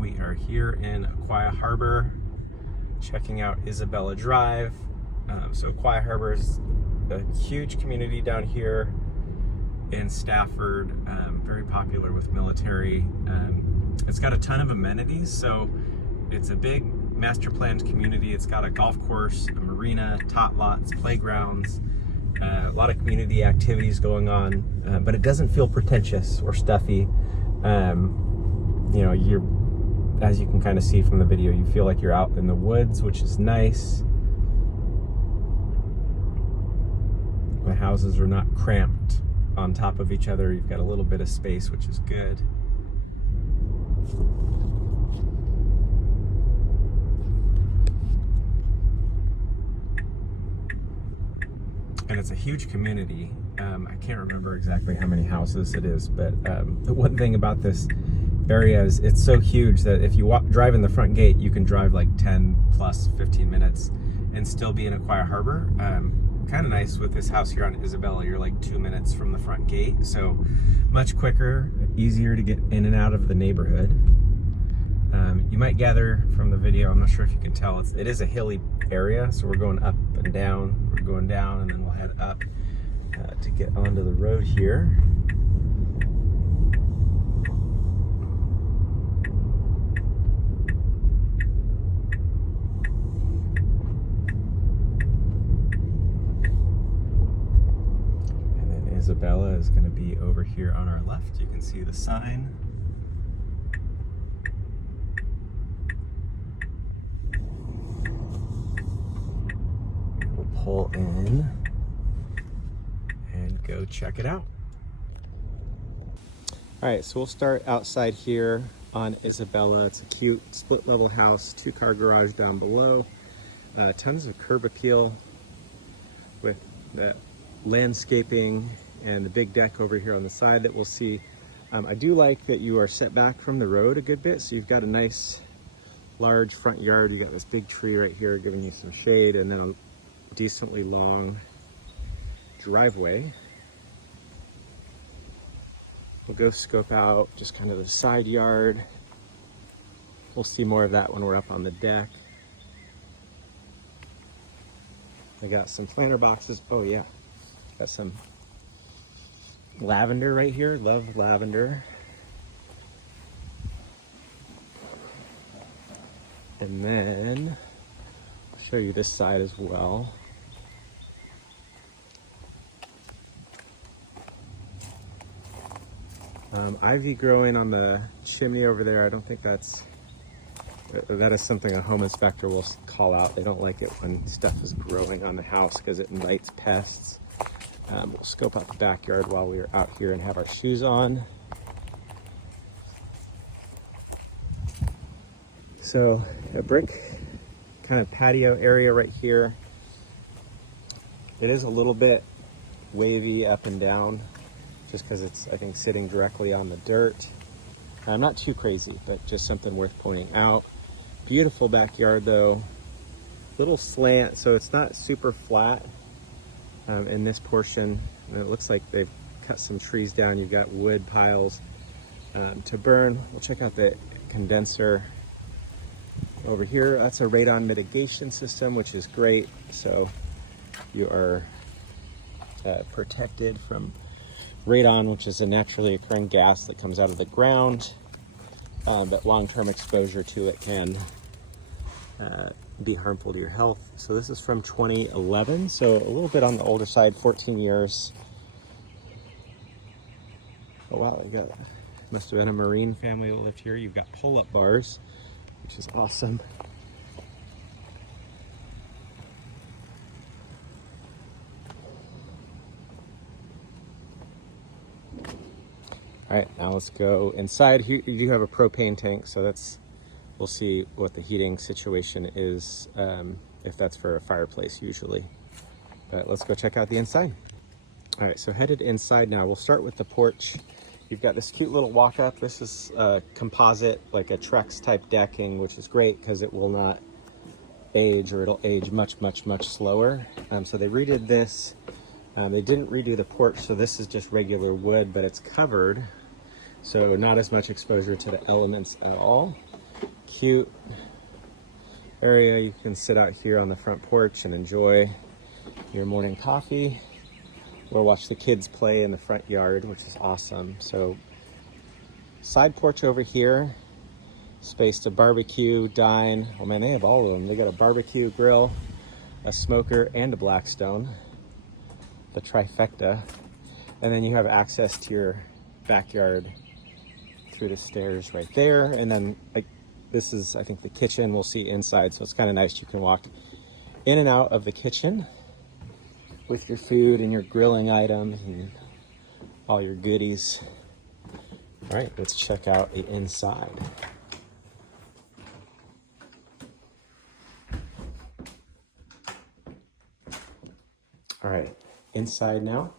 We are here in Aquia Harbor, checking out Isabella Drive. So Aquia Harbor is a huge community down here in Stafford, very popular with military. It's got a ton of amenities, so it's a big master planned community. It's got a golf course, a marina, tot lots, playgrounds, a lot of community activities going on, but it doesn't feel pretentious or stuffy. You know, as you can kind of see from the video, you feel like you're out in the woods, which is nice. The houses are not cramped on top of each other. You've got a little bit of space, which is good. And it's a huge community. I can't remember exactly how many houses it is, but the one thing about this area is it's so huge that if you drive in the front gate, you can drive like 10 plus 15 minutes and still be in Aquia Harbor. Kind of nice with this house here on Isabella. You're like 2 minutes from the front gate, so much quicker, easier to get in and out of the neighborhood. You might gather from the video, I'm not sure if you can tell, it is a hilly area, so we're going up and down. We're going down and then we'll head up to get onto the road here. And then Isabella is going to be over here on our left. You can see the sign. Pull in and go check it out. All right, so we'll start outside here on Isabella. It's a cute split level house, 2-car garage down below, tons of curb appeal with the landscaping and the big deck over here on the side that we'll see. I do like that you are set back from the road a good bit, so you've got a nice large front yard. You got this big tree right here giving you some shade, and then a decently long driveway. We'll go scope out just kind of the side yard. We'll see more of that when we're up on the deck. I got some planter boxes. Oh yeah, got some lavender right here. Love lavender. And then I'll show you this side as well. Ivy growing on the chimney over there. I don't think that is something a home inspector will call out. They don't like it when stuff is growing on the house because it invites pests. We'll scope out the backyard while we are out here and have our shoes on. So a brick kind of patio area right here. It is a little bit wavy up and down just because it's, I think, sitting directly on the dirt. Not too crazy, but just something worth pointing out. Beautiful backyard though. Little slant, so it's not super flat in this portion. And it looks like they've cut some trees down. You've got wood piles to burn. We'll check out the condenser over here. That's a radon mitigation system, which is great. So you are protected from radon, which is a naturally occurring gas that comes out of the ground, but long-term exposure to it can be harmful to your health. So this is from 2011, so a little bit on the older side, 14 years. Oh wow, must have been a Marine family that lived here. You've got pull-up bars, which is awesome. All right, now let's go inside. Here you do have a propane tank, so we'll see what the heating situation is, if that's for a fireplace usually. But let's go check out the inside. All right, so headed inside now. We'll start with the porch. You've got this cute little walk up. This is composite, like a Trex type decking, which is great because it will not age, or it'll age much, much, much slower. So they redid this. They didn't redo the porch, so this is just regular wood, but it's covered, so not as much exposure to the elements at all. cute area. You can sit out here on the front porch and enjoy your morning coffee or watch the kids play in the front yard, which is awesome. So side porch over here, space to barbecue, dine. Oh man, they have all of them. They got a barbecue grill, a smoker, and a Blackstone, the trifecta. And then you have access to your backyard through the stairs right there. And then like this is, I think, the kitchen. We'll see inside, so it's kind of nice. You can walk in and out of the kitchen with your food and your grilling items and all your goodies. All right, let's check out the inside. All right, inside now.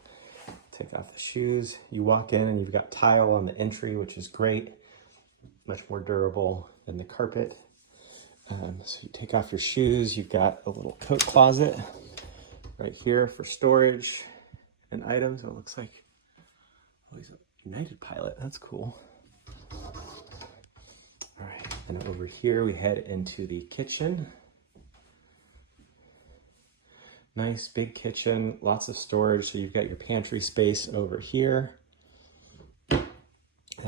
Take off the shoes. You walk in and you've got tile on the entry, which is great. Much more durable than the carpet. So you take off your shoes. You've got a little coat closet right here for storage and items. It looks like, oh, he's a United pilot. That's cool. All right, and over here we head into the kitchen. Nice big kitchen, lots of storage. So you've got your pantry space over here. That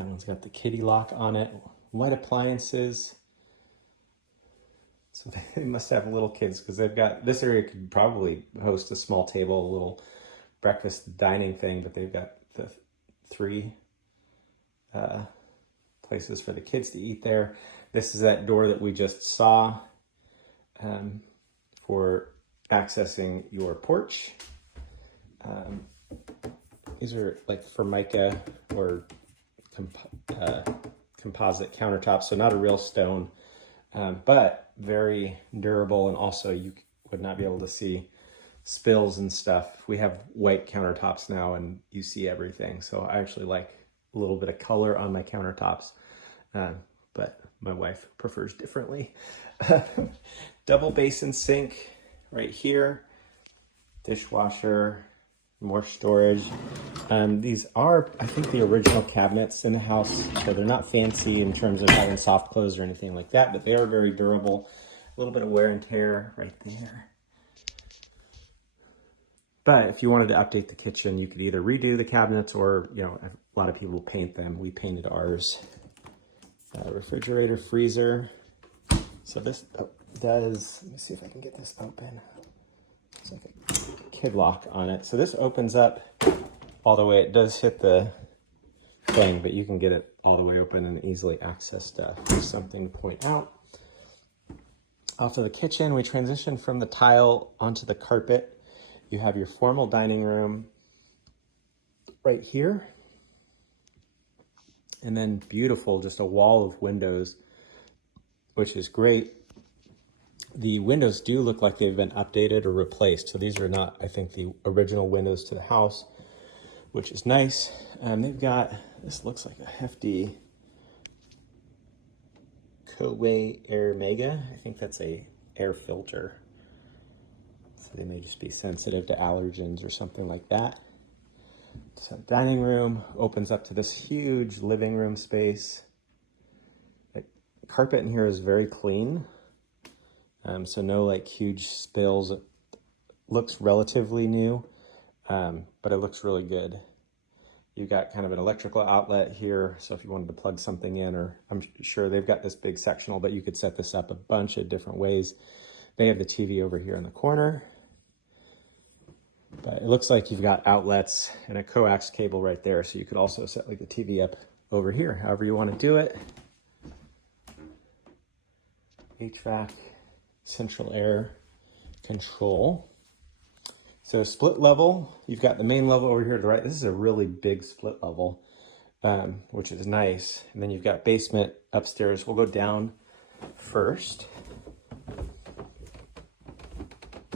one's got the kitty lock on it. White appliances. So they must have little kids because they've got, this area could probably host a small table, a little breakfast dining thing, but they've got the 3 places for the kids to eat there. This is that door that we just saw for accessing your porch. These are like Formica or composite countertops, so not a real stone, but very durable, and also you would not be able to see spills and stuff. We have white countertops now and you see everything, so I actually like a little bit of color on my countertops, but my wife prefers differently. Double basin sink right here, dishwasher, more storage. These are, I think, the original cabinets in the house, so they're not fancy in terms of having soft close or anything like that, but they are very durable. A little bit of wear and tear right there. But if you wanted to update the kitchen, you could either redo the cabinets or, you know, a lot of people paint them. We painted ours. Refrigerator, freezer. So this does, let me see if I can get this open. It's like a kid lock on it. So this opens up all the way. It does hit the thing, but you can get it all the way open and easily access stuff. Just something to point out. Off of the kitchen, we transition from the tile onto the carpet. You have your formal dining room right here. And then beautiful, just a wall of windows, which is great. The windows do look like they've been updated or replaced. So these are not, I think, the original windows to the house, which is nice. They've got, this looks like a hefty Coway Air Mega. I think that's a air filter. So they may just be sensitive to allergens or something like that. So dining room opens up to this huge living room space. The carpet in here is very clean. So no like huge spills. It looks relatively new, but it looks really good. You've got kind of an electrical outlet here. So if you wanted to plug something in, or I'm sure they've got this big sectional, but you could set this up a bunch of different ways. They have the TV over here in the corner, but it looks like you've got outlets and a coax cable right there. So you could also set like the TV up over here, however you want to do it. HVAC. Central air control. So split level, you've got the main level over here to the right. This is a really big split level, which is nice. And then you've got basement upstairs. We'll go down first.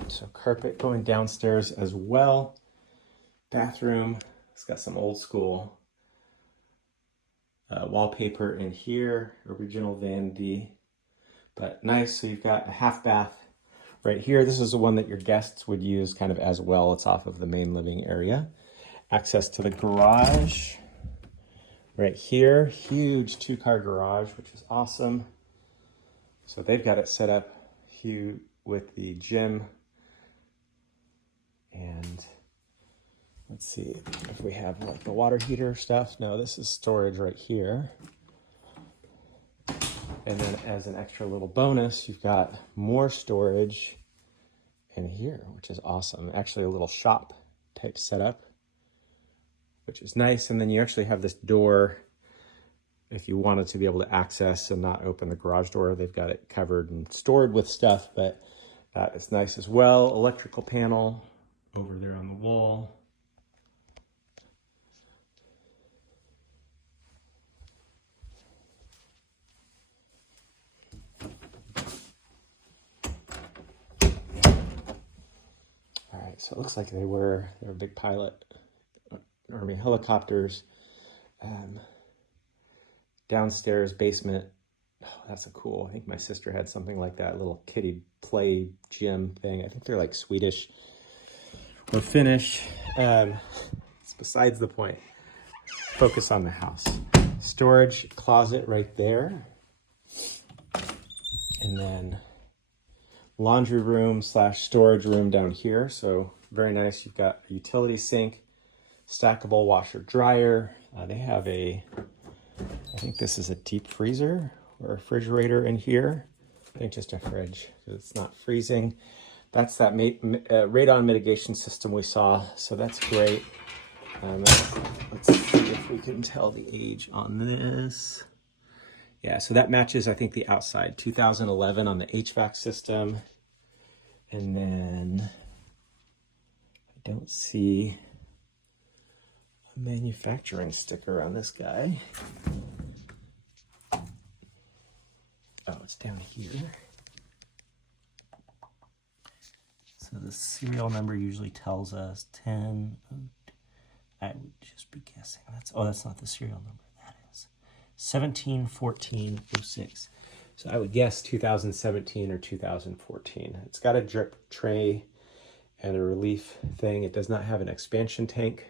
So carpet going downstairs as well. Bathroom, it's got some old school wallpaper in here, original vanity. But nice, so you've got a half bath right here. This is the one that your guests would use kind of as well. It's off of the main living area. Access to the garage right here. Huge 2-car garage, which is awesome. So they've got it set up here with the gym. And let's see if we have like the water heater stuff. No, this is storage right here. And then as an extra little bonus, you've got more storage in here, which is awesome. Actually a little shop type setup, which is nice. And then you actually have this door if you wanted to be able to access and not open the garage door. They've got it covered and stored with stuff, but that is nice as well. Electrical panel over there on the wall. All right, so it looks like they were a big pilot, Army helicopters. Downstairs basement. Oh, that's a cool. I think my sister had something like that, little kiddie play gym thing. I think they're like Swedish or Finnish. It's besides the point. Focus on the house. Storage closet right there. And then laundry room / storage room down here. So very nice. You've got a utility sink, stackable washer dryer. They have I think this is a deep freezer or refrigerator in here. I think just a fridge because it's not freezing. That's that radon mitigation system we saw. So that's great. Let's see if we can tell the age on this. Yeah, so that matches, I think, the outside. 2011 on the HVAC system. And then I don't see a manufacturing sticker on this guy. Oh, it's down here. So the serial number usually tells us 10. I would just be guessing. That's not the serial number. That is 171406. So I would guess 2017 or 2014. It's got a drip tray and a relief thing. It does not have an expansion tank.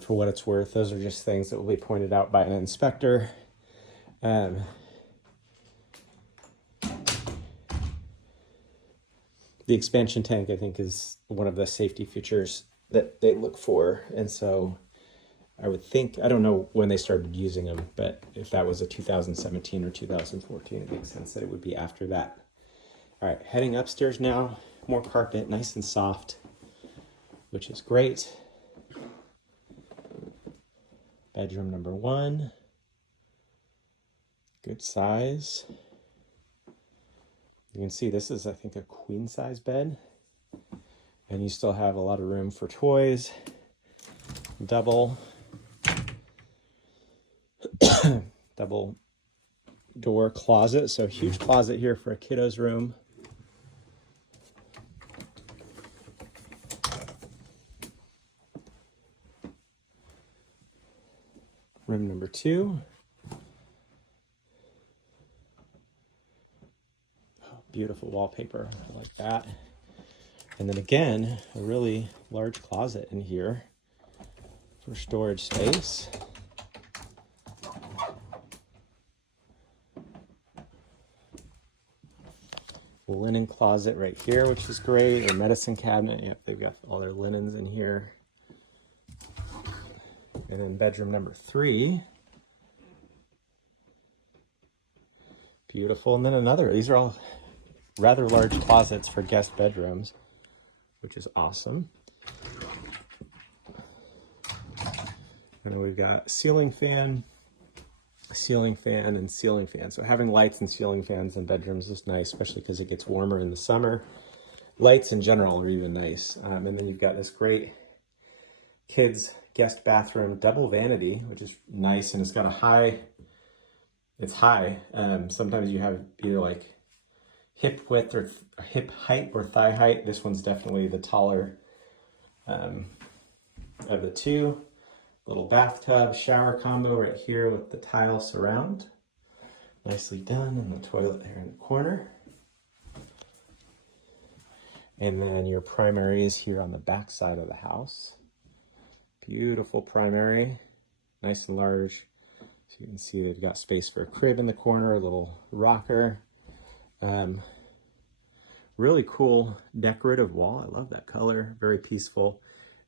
For what it's worth, those are just things that will be pointed out by an inspector. The expansion tank, I think, is one of the safety features that they look for. And so I would think, I don't know when they started using them, but if that was a 2017 or 2014, it makes sense that it would be after that. All right, heading upstairs now. More carpet, nice and soft, which is great. Bedroom number 1. Good size. You can see this is, I think, a queen size bed. And you still have a lot of room for toys. Double door closet. So huge closet here for a kiddo's room. Room number 2. Beautiful wallpaper, I like that. And then again, a really large closet in here for storage space. Linen closet right here, which is great. Or medicine cabinet. Yep, they've got all their linens in here. And then bedroom number 3. Beautiful. And then another. These are all rather large closets for guest bedrooms, which is awesome. And then we've got ceiling fan, and ceiling fan. So having lights and ceiling fans in bedrooms is nice, especially because it gets warmer in the summer. Lights in general are even nice. And then you've got this great kids guest bathroom, double vanity, which is nice. And it's got it's high. Sometimes you have either like hip width or hip height or thigh height. This one's definitely the taller of the two. Little bathtub shower combo right here with the tile surround. Nicely done. And the toilet there in the corner. And then your primary is here on the back side of the house. Beautiful primary. Nice and large. So you can see they've got space for a crib in the corner, a little rocker. Really cool decorative wall. I love that color, very peaceful.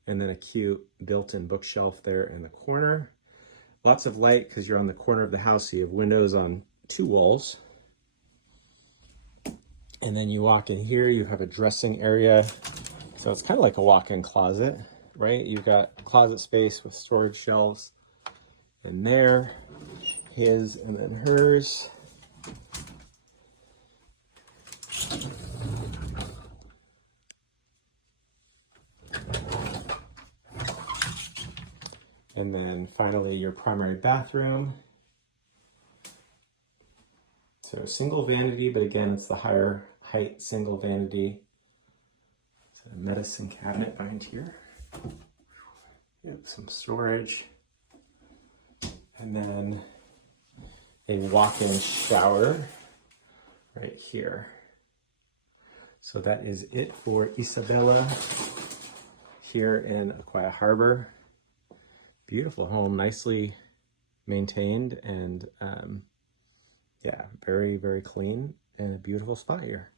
And then a cute built-in bookshelf there in the corner. Lots of light because you're on the corner of the house, so you have windows on 2 walls. And then you walk in here, you have a dressing area. So it's kind of like a walk-in closet, right? You've got closet space with storage shelves. And there, his and then hers. And then finally your primary bathroom. So single vanity, but again, it's the higher height single vanity. So a medicine cabinet behind here. Yep, some storage. And then a walk-in shower right here. So that is it for Isabella here in Aquia Harbor. Beautiful home, nicely maintained, and yeah, very, very clean and a beautiful spot here.